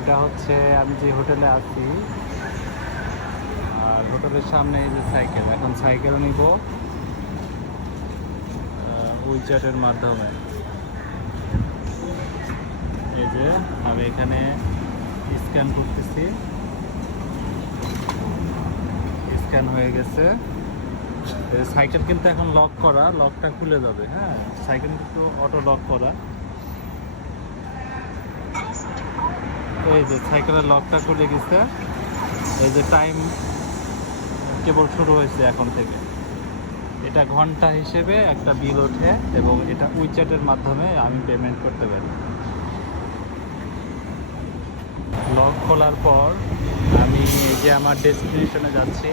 এটা হচ্ছে আমি যে হোটেলে আছি, আর হোটেলের সামনে এই যে সাইকেল। এখন সাইকেল নিব উইচ্যাটের মাধ্যমে। এই যে আমি এখানে স্ক্যান করতেছি, স্ক্যান হয়ে গেছে। সাইকেল কিন্তু এখন লক করা, লকটা খুলে যাবে। হ্যাঁ, সাইকেল কিন্তু অটো লক করা। এই যে সাইকেলের লকটা খুলে গেছে। এই যে টাইম কেবল শুরু হয়েছে এখন থেকে। এটা ঘন্টা হিসেবে একটা বিল ওঠে এবং এটা উইচ্যাটের মাধ্যমে আমি পেমেন্ট করতে পারি। লক খোলার পর আমি এই যে আমার ডেস্টিনেশনে যাচ্ছি।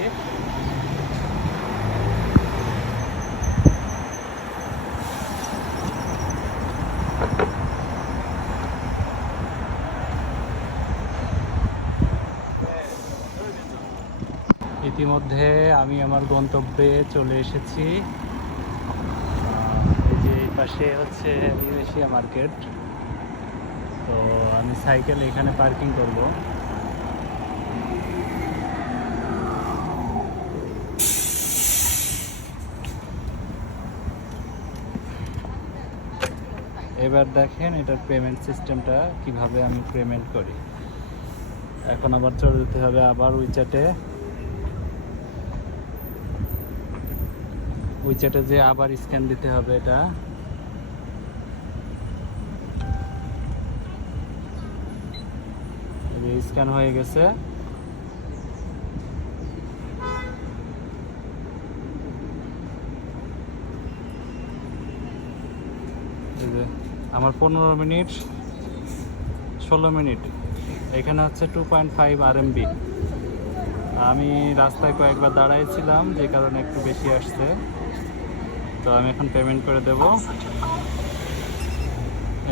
ইতিমধ্যে আমি আমার গন্তব্যে চলে এসেছি। এই যে এই পাশে হচ্ছে এশিয়া মার্কেট। তো আমি সাইকেল এখানে পার্কিং করব। এবার দেখেন এটার পেমেন্ট সিস্টেমটা কিভাবে আমি পেমেন্ট করি। এখন আবার চলে যেতে হবে আবার উইচ্যাটে। উইচ্যাটে যে আবার স্ক্যান দিতে হবে। এটা স্ক্যান হয়ে গেছে। এই যে আমার 15 মিনিট 16 মিনিট। এখানে হচ্ছে 2.5 RMB। আমি রাস্তায় কয়েকবার দাঁড়াইছিলাম, যে কারণে একটু বেশি আসছে। তো আমি এখন পেমেন্ট করে দেব।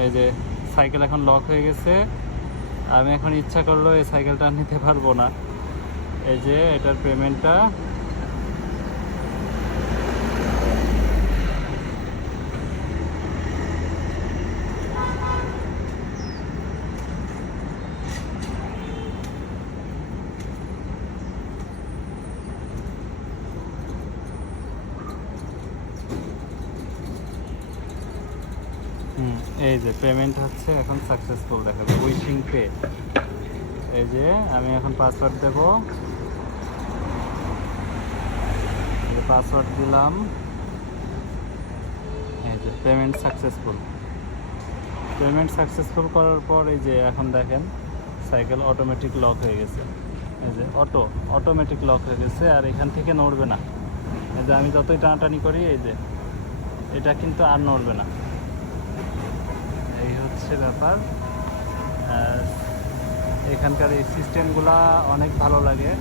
এই যে সাইকেল এখন লক হয়ে গেছে। আমি এখন ইচ্ছা করলেও এই সাইকেলটা নিতে পারবো না। এই যে এটার পেমেন্টটা। এই যে পেমেন্ট হচ্ছে এখন সাকসেসফুল দেখাবে, উইশিং পে। এই যে আমি এখন পাসওয়ার্ড দেব। পাসওয়ার্ড দিলাম। এই যে পেমেন্ট সাকসেসফুল। পেমেন্ট সাকসেসফুল করার পর এই যে এখন দেখেন সাইকেল অটোমেটিক লক হয়ে গেছে। এই যে অটোমেটিক লক হয়ে গেছে, আর এখান থেকে নড়বে না। এই যে আমি যতই টানাটানি করি, এই যে এটা কিন্তু আর নড়বে না। এই হচ্ছে ব্যাপার। এখানকার এই সিস্টেমগুলা অনেক ভালো লাগে।